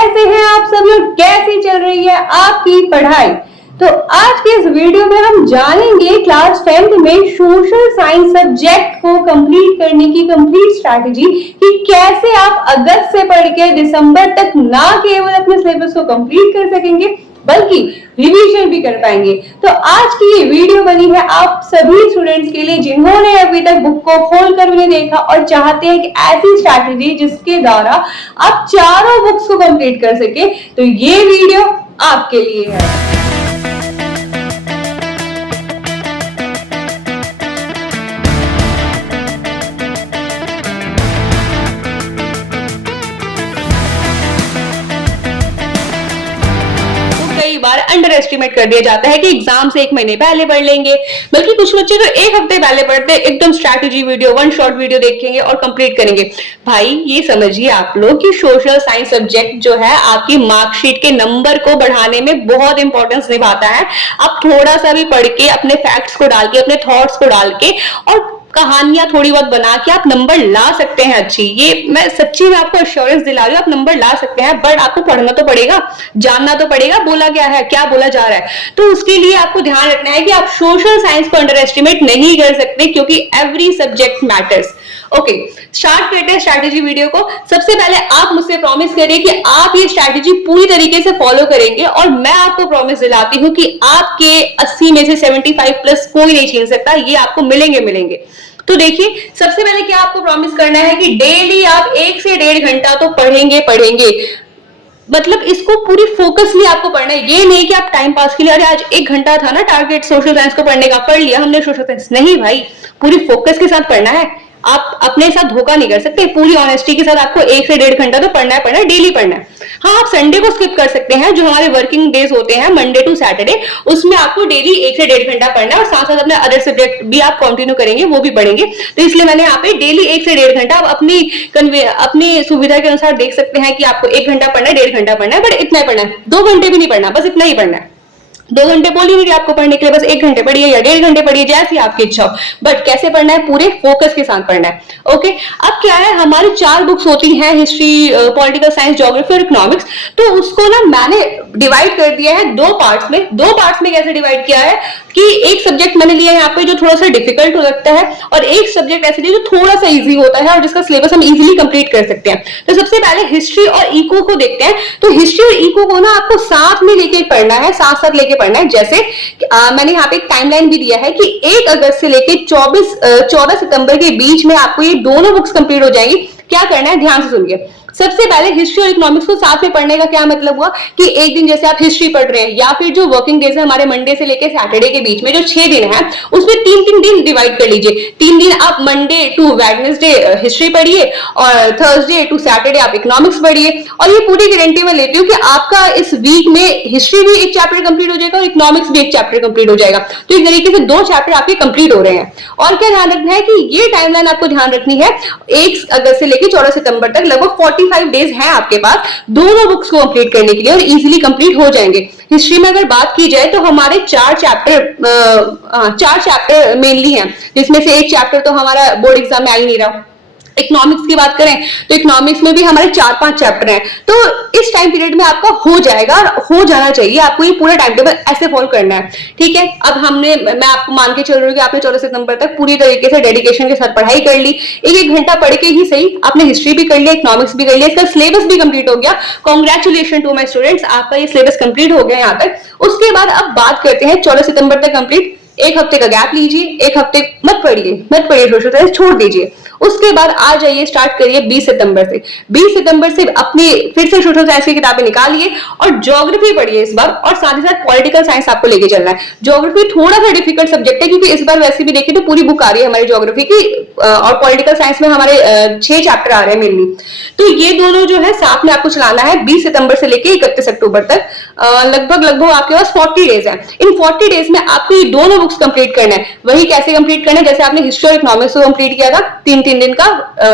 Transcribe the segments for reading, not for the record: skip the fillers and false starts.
कैसे हैं आप सब लोग, कैसी चल रही है आपकी पढ़ाई। तो आज के इस वीडियो में हम जानेंगे क्लास 10th में सोशल साइंस सब्जेक्ट को कंप्लीट करने की कंप्लीट स्ट्रैटेजी कि कैसे आप अगस्त से पढ़ के दिसंबर तक ना केवल अपने सिलेबस को कंप्लीट कर सकेंगे बल्कि रिवीजन भी कर पाएंगे। तो आज की ये वीडियो बनी है आप सभी स्टूडेंट्स के लिए जिन्होंने अभी तक बुक को खोल कर भी नहीं देखा और चाहते हैं कि ऐसी स्ट्रैटेजी जिसके द्वारा आप चारों बुक्स को कंप्लीट कर सके। तो ये वीडियो आपके लिए है। बार अंडर एस्टिमेट कर दिया जाता है कि एग्जाम से एक महीने पहले पढ़ लेंगे, बल्कि कुछ बच्चे तो एक हफ्ते पहले पढ़ते हैं, एकदम strategy video, one shot video देखेंगे और कंप्लीट करेंगे। भाई ये समझिए आप लोग कि सोशल साइंस सब्जेक्ट जो है आपकी मार्कशीट के नंबर को बढ़ाने में बहुत इंपॉर्टेंस निभाता है। आप थोड़ा सा भी पढ़ के अपने फैक्ट्स को डाल के, अपने थॉट्स को डाल के और कहानियां थोड़ी बहुत बना के आप नंबर ला सकते हैं अच्छी। ये मैं सच्ची में आपको एश्योरेंस दिला रही हूँ, आप नंबर ला सकते हैं, बट आपको पढ़ना तो पड़ेगा, जानना तो पड़ेगा बोला क्या है, क्या बोला जा रहा है। तो उसके लिए आपको ध्यान रखना है कि आप सोशल साइंस को अंडर एस्टिमेट नहीं कर सकते क्योंकि every subject matters. Okay, start करते हैं स्ट्रैटेजी वीडियो को। सबसे पहले आप मुझसे प्रॉमिस करिए कि आप ये स्ट्रैटेजी पूरी तरीके से फॉलो करेंगे और मैं आपको प्रॉमिस दिलाती हूं कि आपके 80 में से 75 प्लस कोई नहीं छीन सकता, ये आपको मिलेंगे। तो देखिए, सबसे पहले क्या आपको प्रॉमिस करना है कि डेली आप 1 से 1.5 घंटा तो पढ़ेंगे। मतलब इसको पूरी फोकसली आपको पढ़ना है। ये नहीं कि आप टाइम पास के लिए, अरे आज 1 घंटा था ना टारगेट सोशल साइंस को पढ़ने का, पढ़ लिया हमने सोशल साइंस। नहीं भाई, पूरी फोकस के साथ पढ़ना है। आप अपने साथ धोखा नहीं कर सकते, पूरी ऑनेस्टी के साथ आपको 1 से 1.5 घंटा तो पढ़ना है, डेली पढ़ना है। हाँ, आप संडे को स्किप कर सकते हैं, जो हमारे वर्किंग डेज होते हैं मंडे टू सैटरडे, उसमें आपको डेली 1 से 1.5 घंटा पढ़ना है और साथ साथ अपने अदर सब्जेक्ट भी आप कंटिन्यू करेंगे, वो भी पढ़ेंगे। तो इसलिए मैंने यहाँ पे डेली 1 से 1.5 घंटा, आप अपनी सुविधा के अनुसार देख सकते हैं कि आपको 1 घंटा पढ़ना है, 1.5 घंटा पढ़ना है, बट इतना ही पढ़ना है, 2 घंटे भी नहीं पढ़ना, बस इतना ही पढ़ना है। 2 घंटे बोली नहीं आपको पढ़ने के लिए, बस 1 घंटे पढ़िए या 1.5 घंटे पढ़िए, जैसी आपकी इच्छा हो, बट कैसे पढ़ना है, पूरे फोकस के साथ पढ़ना है। ओके, अब क्या है, हमारी 4 बुक्स होती हैं, हिस्ट्री, पॉलिटिकल साइंस, ज्योग्राफी और इकोनॉमिक्स। तो उसको ना मैंने डिवाइड कर दिया है 2 पार्ट्स में। 2 पार्ट्स में कैसे डिवाइड किया है कि एक सब्जेक्ट मैंने लिया है यहाँ पे जो थोड़ा सा डिफिकल्ट हो सकता है और एक सब्जेक्ट ऐसे लिया जो थोड़ा सा इजी होता है और जिसका सिलेबस हम इजीली कंप्लीट कर सकते हैं। तो सबसे पहले हिस्ट्री और इको को देखते हैं। तो हिस्ट्री और इको को ना आपको साथ में लेके पढ़ना है, साथ लेके पढ़ना है। जैसे मैंने यहाँ पे एक टाइमलाइन भी दिया है कि 1 अगस्त से लेके 14 सितंबर के बीच में आपको ये दोनों बुक्स कंप्लीट हो जाएंगी। क्या करना है, ध्यान से सुनिए। सबसे पहले हिस्ट्री और इकोनॉमिक्स को साथ में पढ़ने का क्या मतलब हुआ कि एक दिन जैसे आप हिस्ट्री पढ़ रहे हैं या फिर जो वर्किंग डेज है हमारे मंडे से लेकर सैटरडे के बीच में जो 6 दिन है उसमें 3-3 दिन डिवाइड कर लीजिए। 3 दिन आप मंडे टू वेडनेसडे हिस्ट्री पढ़िए और थर्सडे टू सैटरडे आप इकोनॉमिक्स पढ़िए। और ये पूरी गारंटी मैं लेती हूँ कि आपका इस वीक में हिस्ट्री भी एक चैप्टर कंप्लीट हो जाएगा और इकोनॉमिक्स भी एक चैप्टर कंप्लीट हो जाएगा। तो एक तरीके से 2 चैप्टर आपके कंप्लीट हो रहे हैं। और क्या ध्यान रखना है कि ये टाइमलाइन आपको ध्यान रखनी है, 1 अगस्त से लेकर 14 सितंबर तक लगभग 45 डेज है आपके पास दोनों बुक्स को कंप्लीट करने के लिए और इजीली कंप्लीट हो जाएंगे। हिस्ट्री में अगर बात की जाए तो हमारे 4 चैप्टर मेनली हैं, जिसमें से एक चैप्टर तो हमारा बोर्ड एग्जाम में आ ही नहीं रहा। इकोनॉमिक्स की बात करें तो इकोनॉमिक्स में भी हमारे 4-5 चैप्टर हैं। तो इस टाइम पीरियड में आपका हो जाएगा और हो जाना चाहिए। आपको ये पूरा टाइम टेबल ऐसे फॉलो करना है, ठीक है। अब मैं आपको मान के चल रही हूँ कि आपने 14 सितंबर तक पूरी तरीके से डेडिकेशन के साथ पढ़ाई कर ली। 1-1 घंटा पढ़ के ही सही आपने हिस्ट्री भी कर लिया, इकोनॉमिक्स भी कर लिया, इसका सिलेबस भी कंप्लीट हो गया। कॉन्ग्रेचुलेशन टू माई स्टूडेंट्स, आपका ये सिलेबस कंप्लीट हो गया यहाँ तक। उसके बाद अब बात करते हैं 14 सितंबर तक कंप्लीट। 1 हफ्ते का गैप लीजिए, 1 हफ्ते मत पढ़िए सोशल साइंस, छोड़ दीजिए। उसके बाद आ जाइए, स्टार्ट करिए 20 सितंबर से। 20 सितंबर से अपनी फिर से सोशल साइंस की किताबें निकालिए और ज्योग्राफी पढ़िए इस बार, और साथ ही साथ पॉलिटिकल साइंस आपको लेके चलना है। ज्योग्राफी थोड़ा सा डिफिकल्ट सब्जेक्ट है क्योंकि इस बार वैसे भी देखिए तो पूरी बुक आ रही है हमारी ज्योग्राफी की और पॉलिटिकल साइंस में हमारे 6 चैप्टर आ रहे हैं मेनली। तो ये दोनों जो है साथ में आपको चलाना है 20 सितंबर से लेके 31 अक्टूबर तक। लगभग आपके पास 40 डेज है। इन 40 डेज में आपको ये दोनों बुक्स कंप्लीट करना है। वही कैसे कंप्लीट करना है, जैसे आपने हिस्ट्री और इकोनॉमिक्स को कंप्लीट किया था, 3-3 दिन का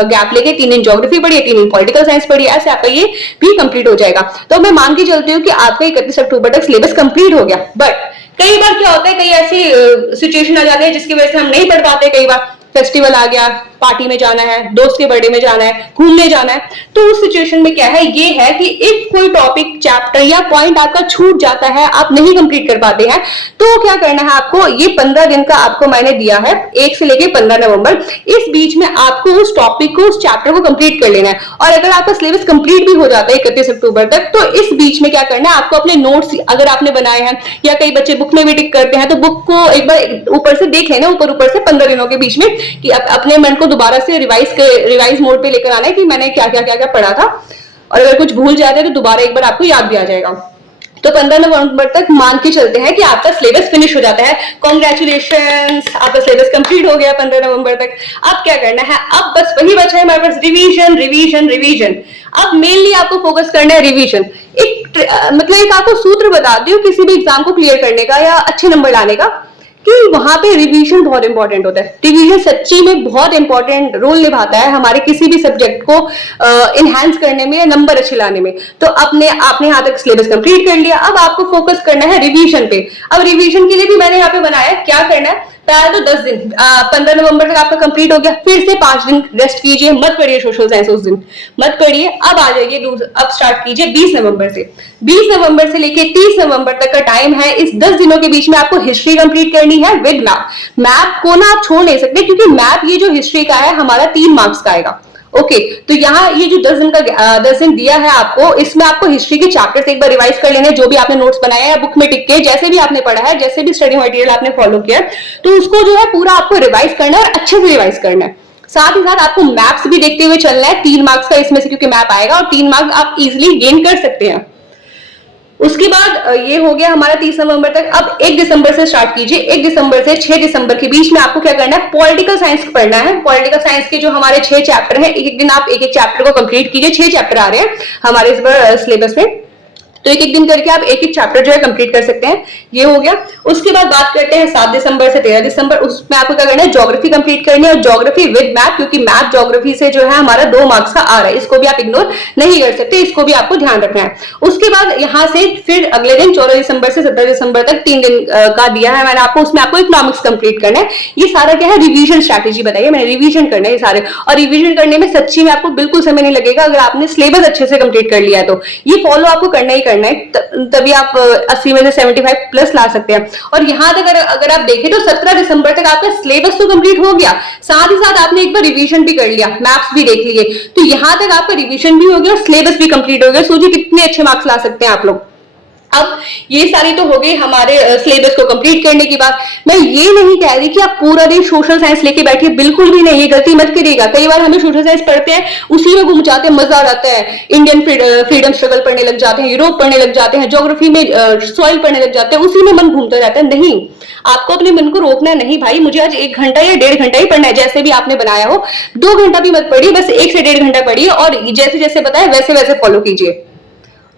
गैप लेके 3 दिन ज्योग्राफी पढ़िए, 3 दिन पॉलिटिकल साइंस पढ़िए, ऐसे आपका ये भी कंप्लीट हो जाएगा। तो मैं मान के चलती हूँ कि आपका 31 अक्टूबर तक सिलेबस कंप्लीट हो गया। बट कई बार क्या होता है, कई ऐसी सिचुएशन आ जाती है जिसकी वजह से हम नहीं पढ़ पाते। कई बार फेस्टिवल आ गया, पार्टी में जाना है, दोस्त के बर्थडे में जाना है, घूमने जाना है, तो उस सिचुएशन में क्या है, ये है कि इफ कोई टॉपिक, चैप्टर या पॉइंट आपका छूट जाता है, आप नहीं कंप्लीट कर पाते हैं, तो क्या करना है आपको, ये 15 दिन का आपको मैंने दिया है, 1 से लेके 15 नवंबर, इस बीच में आपको उस टॉपिक को, उस चैप्टर को कंप्लीट कर लेना है। और अगर आपका सिलेबस कंप्लीट भी हो जाता है 31 अक्टूबर तक, तो इस बीच में क्या करना है आपको, अपने नोट्स अगर आपने बनाए हैं, या कई बच्चे बुक में भी टिक करते हैं, तो बुक को एक बार ऊपर से देख लेना, ऊपर से 15 दिनों के बीच में, कि अपने मन को दोबारा से रिवाइज मोड पे लेकर आना है कि मैंने क्या क्या क्या क्या पढ़ा था, और अगर कुछ भूल जाते हैं तो दोबारा एक बार आपको याद भी आ जाएगा। तो 15 नवंबर तक मान के चलते हैं कि आपका सिलेबस फिनिश हो जाता है। कॉन्ग्रेचुलेशंस, आपका सिलेबस कंप्लीट हो गया 15 नवंबर तक। अब क्या करना है, अब बस वही बचा है हमारे पास, रिवीजन रिवीजन रिवीजन। अब मेनली आपको फोकस करना है रिवीजन। मतलब एक आपको सूत्र बता दूं किसी भी एग्जाम को क्लियर करने का या अच्छे नंबर लाने का, कि वहां पे रिवीजन बहुत इंपॉर्टेंट होता है। रिवीजन सच्ची में बहुत इंपॉर्टेंट रोल निभाता है हमारे किसी भी सब्जेक्ट को इनहैंस करने में या नंबर अच्छे लाने में। तो आपने यहाँ तक सिलेबस कंप्लीट कर लिया, अब आपको फोकस करना है रिवीजन पे। अब रिवीजन के लिए भी मैंने यहाँ पे बनाया क्या करना है, पहले तो 10 दिन, 15 नवंबर तक आपका कंप्लीट हो गया, फिर से 5 दिन रेस्ट कीजिए, मत पढ़िए सोशल साइंस उस दिन, मत पढ़िए। अब आ जाइए, अब स्टार्ट कीजिए 20 नवंबर से। 20 नवंबर से लेके 30 नवंबर तक का टाइम है। इस 10 दिनों के बीच में आपको हिस्ट्री कंप्लीट करनी है विद मैप। मैप को ना आप छोड़ नहीं सकते, क्योंकि मैप ये जो हिस्ट्री का है हमारा 3 मार्क्स का आएगा। ओके, तो यहाँ ये जो 10 दिन का 10 दिन दिया है आपको, इसमें आपको हिस्ट्री के चैप्टर्स एक बार रिवाइज कर लेने, जो भी आपने नोट्स बनाया है बुक में टिक के, जैसे भी आपने पढ़ा है, जैसे भी स्टडी मटेरियल आपने फॉलो किया, तो उसको जो है पूरा आपको रिवाइज करना है और अच्छे से रिवाइज करना है। साथ ही साथ आपको मैप्स भी देखते हुए चलना है, 3 मार्क्स का इसमें से, क्योंकि मैप आएगा और 3 मार्क्स आप इजिली गेन कर सकते हैं। उसके बाद ये हो गया हमारा 30 नवंबर तक। अब 1 दिसंबर से स्टार्ट कीजिए। 1 दिसंबर से 6 दिसंबर के बीच में आपको क्या करना है, पॉलिटिकल साइंस पढ़ना है। पॉलिटिकल साइंस के जो हमारे 6 चैप्टर हैं, एक एक दिन आप एक एक चैप्टर को कंप्लीट कीजिए। 6 चैप्टर आ रहे हैं हमारे इस बार सिलेबस में, तो एक एक दिन करके आप एक एक चैप्टर जो है कंप्लीट कर सकते हैं। ये हो गया। उसके बाद बात करते हैं 7 दिसंबर से 13 दिसंबर। उसमें आपको क्या करना है, ज्योग्राफी कंप्लीट करनी है, और ज्योग्राफी विद मैप, क्योंकि मैप ज्योग्राफी से जो है हमारा 2 मार्क्स का आ रहा है, इसको भी आप इग्नोर नहीं कर सकते, इसको भी आपको ध्यान रखना है। उसके बाद यहाँ से फिर अगले दिन 14 दिसंबर से 17 दिसंबर तक 3 दिन का दिया है मैंने आपको, उसमें आपको इकोनॉमिक्स कंप्लीट करना है। ये सारा क्या है, रिवीजन स्ट्रैटेजी बताइए, मैंने रिवीजन करना है ये सारे। और रिवीजन करने में सच्ची में आपको बिल्कुल समय नहीं लगेगा अगर आपने सिलेबस अच्छे से कंप्लीट कर लिया है, तो ये फॉलो आपको करना ही करना है, तभी आप 80 में से 75 प्लस ला सकते हैं। और यहां तक अगर आप देखें तो 17 दिसंबर तक आपका सिलेबस तो कंप्लीट हो गया, साथ ही साथ आपने एक बार रिवीजन भी कर लिया, मैप्स भी देख लिए, तो यहां तक आपका रिवीजन भी हो गया और सिलेबस भी कंप्लीट हो गया। सोचिए कितने अच्छे मार्क्स ला सकते हैं आप लोग। अब ये सारी तो हो गई हमारे सिलेबस को कंप्लीट करने की बात। मैं ये नहीं कह रही कि आप पूरा दिन सोशल साइंस लेके बैठिए, बिल्कुल भी नहीं, ये गलती मत करिएगा। कई बार हमें सोशल साइंस पढ़ते हैं, उसी में घूम जाते हैं, मजा आ जाता है, इंडियन फ्रीडम स्ट्रगल पढ़ने लग जाते हैं, यूरोप पढ़ने लग जाते हैं, ज्योग्राफी में सॉइल पढ़ने लग जाते हैं, उसी में मन घूमता रहता है। नहीं, आपको अपने मन को रोकना है, नहीं भाई मुझे आज 1 घंटा या 1.5 घंटा ही पढ़ना है, जैसे भी आपने बनाया हो। 2 घंटा भी मत पढ़िए, बस 1 से 1.5 घंटा पढ़िए, और जैसे जैसे बताया वैसे वैसे फॉलो कीजिए,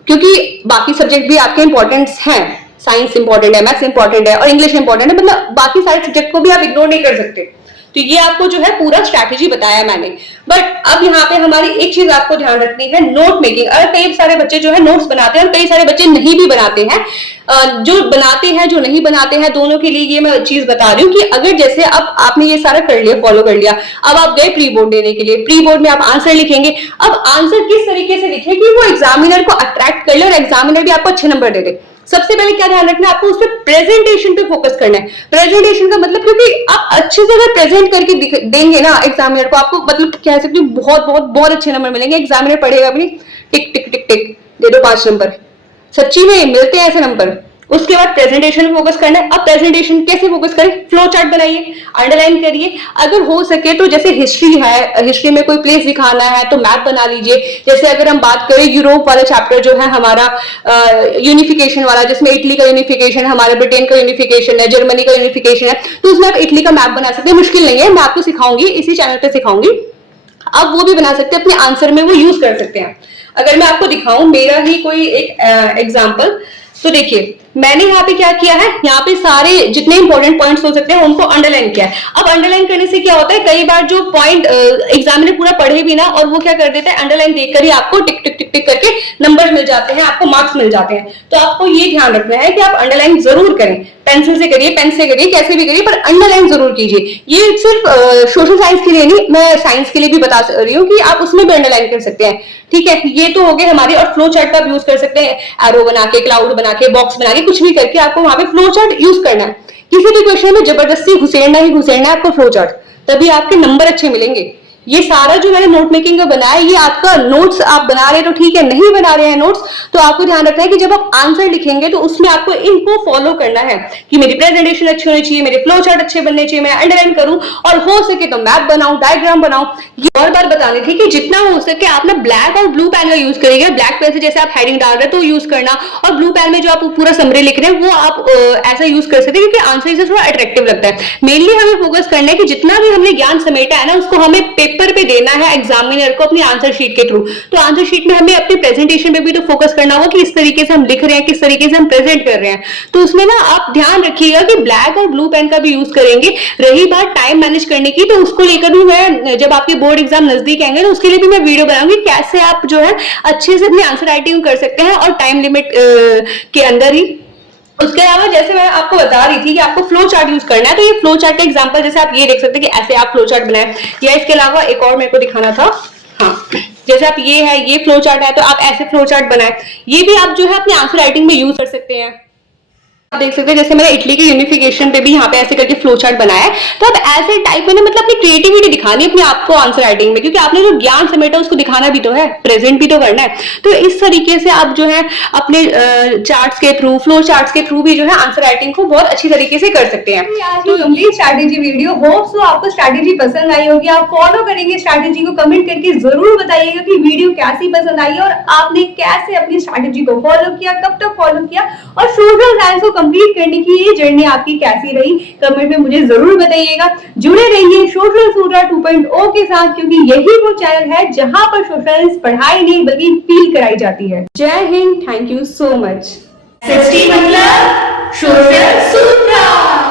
क्योंकि बाकी सब्जेक्ट भी आपके इंपॉर्टेंट हैं। साइंस इंपॉर्टेंट है, मैथ्स इंपॉर्टेंट है, और इंग्लिश इंपॉर्टेंट है, मतलब बाकी सारे सब्जेक्ट को भी आप इग्नोर नहीं कर सकते। तो ये आपको जो है पूरा स्ट्रैटेजी बताया मैंने। बट अब यहाँ पे हमारी एक चीज आपको ध्यान रखनी है, नोट मेकिंग। और कई सारे बच्चे जो है नोट्स बनाते हैं, और कई सारे बच्चे नहीं भी बनाते हैं। जो बनाते हैं, जो नहीं बनाते हैं, दोनों के लिए ये मैं चीज बता रही हूँ कि अगर जैसे अब आपने ये सारा कर लिया, फॉलो कर लिया, अब आप गए प्री बोर्ड देने के लिए, प्री बोर्ड में आप आंसर लिखेंगे। अब आंसर किस तरीके से लिखे कि वो एग्जामिनर को अट्रैक्ट कर ले और एग्जामिनर भी आपको अच्छे नंबर दे दे। सबसे पहले क्या ध्यान रखना है, आपको उस पर प्रेजेंटेशन पे फोकस करना है। प्रेजेंटेशन का मतलब, क्योंकि आप अच्छे से अगर प्रेजेंट करके देंगे ना एग्जामिनर को, आपको मतलब कह सकते हो बहुत बहुत बहुत अच्छे नंबर मिलेंगे। एग्जामिनर पढ़ेगा अपनी टिक टिक टिक टिक, दे दो 5 नंबर, सच्ची में मिलते हैं ऐसे नंबर। उसके बाद प्रेजेंटेशन पे फोकस करना है। अब प्रेजेंटेशन कैसे फोकस करें, फ्लो चार्ट बनाइए, अंडरलाइन करिए। अगर हो सके तो जैसे हिस्ट्री है, हिस्ट्री में कोई प्लेस दिखाना है तो मैप बना लीजिए। जैसे अगर हम बात करें यूरोप वाला चैप्टर जो है हमारा यूनिफिकेशन वाला, जिसमें इटली का यूनिफिकेशन, हमारे ब्रिटेन का यूनिफिकेशन है, जर्मनी का यूनिफिकेशन है, तो उसमें आप इटली का मैप बना सकते हैं। मुश्किल नहीं है, मैं आपको सिखाऊंगी, इसी चैनल पे सिखाऊंगी। आप वो भी बना सकते हैं, अपने आंसर में वो यूज कर सकते हैं। अगर मैं आपको दिखाऊं मेरा ही कोई एक एग्जाम्पल, तो देखिए मैंने यहाँ पे क्या किया है, यहाँ पे सारे जितने इंपॉर्टेंट पॉइंट्स हो सकते हैं उनको अंडरलाइन किया है। अब अंडरलाइन करने से क्या होता है, कई बार जो पॉइंट एग्जामिनर पूरा पढ़े भी ना और वो क्या कर देते हैं, अंडरलाइन देखकर ही आपको टिक टिक टिक टिक करके नंबर मिल जाते हैं, आपको मार्क्स मिल जाते हैं। तो आपको ये ध्यान रखना है कि आप अंडरलाइन जरूर करें, पेंसिल से करिए, पेन से करिए, कैसे भी करिए, पर अंडरलाइन जरूर कीजिए। ये सिर्फ सोशल साइंस के लिए नहीं, मैं साइंस के लिए भी बता रही हूँ कि आप उसमें भी अंडरलाइन कर सकते हैं। ठीक है, ये तो हो गए हमारे। और फ्लो चार्ट का आप यूज कर सकते हैं, एरो बना के, क्लाउड बना के, बॉक्स बना के, कुछ भी करके आपको वहां पे फ्लो चार्ट यूज करना है। किसी भी क्वेश्चन में जबरदस्ती घुसेड़ना ही घुसेड़ना है आपको फ्लो चार्ट, तभी आपके नंबर अच्छे मिलेंगे। ये सारा जो मैंने नोट मेकिंग का बनाया है, ये आपका नोट्स आप बना रहे हैं तो ठीक है, नहीं बना रहे हैं नोट्स तो आपको ध्यान रखना है कि जब आप आंसर लिखेंगे तो उसमें आपको इनको फॉलो करना है कि मेरी प्रेजेंटेशन अच्छी होनी चाहिए, मेरे फ्लो चार्ट अच्छे बनने चाहिए, मैं अंडरलाइन करूं और हो सके तो मैप बनाऊं, डायग्राम बनाऊं। ये और बार बतानी थी कि जितना हो सके आप ना ब्लैक और ब्लू पेन का यूज करिएगा। ब्लैक पेन से जैसे आप हेडिंग डाल रहे हैं तो यूज करना, और ब्लू पेन में जो आप पूरा समरी लिख रहे हैं वो आप ऐसा यूज कर सकते हैं क्योंकि आंसर से थोड़ा अट्रैक्टिव लगता है। मेनली हमें फोकस करना है कि जितना भी हमने ज्ञान समेटा है ना उसको हमें पेपर पे देना है एग्जामिनर को अपनी आंसर शीट के थ्रू। तो आंसर शीट में हमें अपनी प्रेजेंटेशन पे भी तो फोकस करना होगा कि इस तरीके से हम लिख रहे हैं, किस तरीके से हम प्रेजेंट कर रहे हैं। तो उसमें ना आप ध्यान रखिएगा कि ब्लैक और ब्लू पेन का भी यूज करेंगे। रही बात टाइम मैनेज करने की, तो उसको लेकर भी मैं जब आपके बोर्ड एग्जाम नजदीक आएंगे तो उसके लिए भी मैं वीडियो बनाऊंगी कैसे आप जो है अच्छे से अपनी आंसर राइटिंग कर सकते हैं और टाइम लिमिट के अंदर ही। उसके अलावा जैसे मैं आपको बता रही थी कि आपको फ्लो चार्ट यूज करना है, तो ये फ्लो चार्ट का एग्जांपल जैसे आप ये देख सकते हैं कि ऐसे आप फ्लो चार्ट बनाए, या इसके अलावा एक और मेरे को दिखाना था, हाँ जैसे आप ये है, ये फ्लो चार्ट है तो आप ऐसे फ्लो चार्ट बनाए, ये भी आप जो है अपनी आंसर राइटिंग में यूज कर सकते हैं। आप देख सकते हैं जैसे मैंने इटली के यूनिफिकेशन पे भी यहाँ पे ऐसे करके फ्लो चार्ट बनाया है। तो अब ऐसे टाइप में ना मतलब अपनी क्रिएटिविटी दिखानी है अपने आपको आंसर राइटिंग में, क्योंकि आपने जो ज्ञान समेटा उसको दिखाना भी तो है, प्रेजेंट भी तो करना है। तो इस तरीके से आप जो है अपने चार्ट्स के थ्रू, फ्लो चार्ट्स के थ्रू भी जो है आंसर राइटिंग को बहुत अच्छी तरीके से कर सकते हैं। तो कंप्लीट स्ट्रैटेजी वीडियो, होप्स तो आपको स्ट्रैटेजी पसंद आई होगी, आप फॉलो करेंगे स्ट्रैटेजी को। कमेंट करके जरूर बताइएगा कि वीडियो कैसी पसंद आई और आपने कैसे अपनी स्ट्रैटेजी को फॉलो किया, कब तक फॉलो किया, और सोशल साइंस को कंप्लीट करने की ये जर्नी आपकी कैसी रही, कमेंट में मुझे जरूर बताइएगा। जुड़े रहिए सोशल सूत्रा 2.0 के साथ, क्योंकि यही वो चैनल है जहां पर सोशल साइंस पढ़ाई नहीं बल्कि फील कराई जाती है। जय Hind, thank you so much. मतलब सोशल सूत्रा।